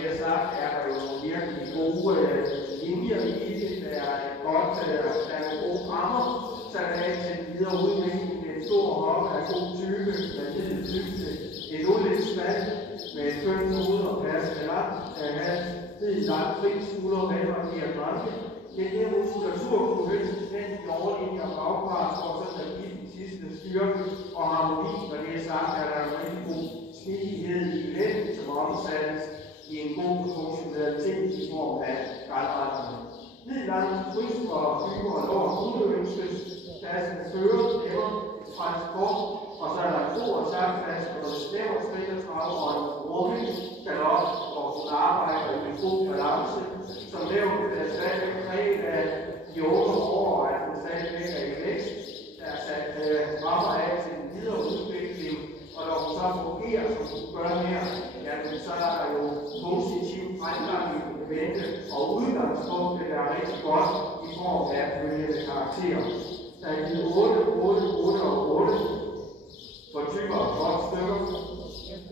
det er sagt, er der jo virkelig gode linjer i det. Der er nogle gode rammer, så der er til videre udvikling. En stor hoppe af god type, med lille dybde, et udlægt spand med et kønt hoved og passende langt hals, lidt langt fri skulder, bag og giver grænke. Den her muskulatur kunne højst den i overlinje og bagpart, for så at give den sidste styrke og harmoni, og det er sagt, at der er en rigtig god smidighed i lænden, som omsættes i en god funktionalitet i form af grædretterne. Middelange bryst og hyper og lår kunne ønskes, pladsens fører, stemmer, transport, og så er der en stor sagtfast og snæver spillertrav og en rummelig galop, hvor hun arbejder i en god balance, som nævnt er stadigvæk præget af de 8 år, at den stadigvæk er i vækst. Der er sat rammer af til den videre udvikling, og når hun så fungerer, som hun gør her, jamen, så er der jo positiv fremgang i den vente, og udgangspunktet er rigtig godt i form af følgende karakterer. Der er givet 8, 8, 8 og 8 for typer og kropsstykker,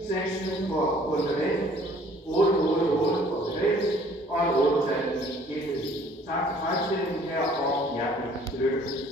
6 for fundament, 8, 8, 8 for bevægelse, og en 8-tal i helhed. Tak for fremstillingen her, og hjertelig tillykke.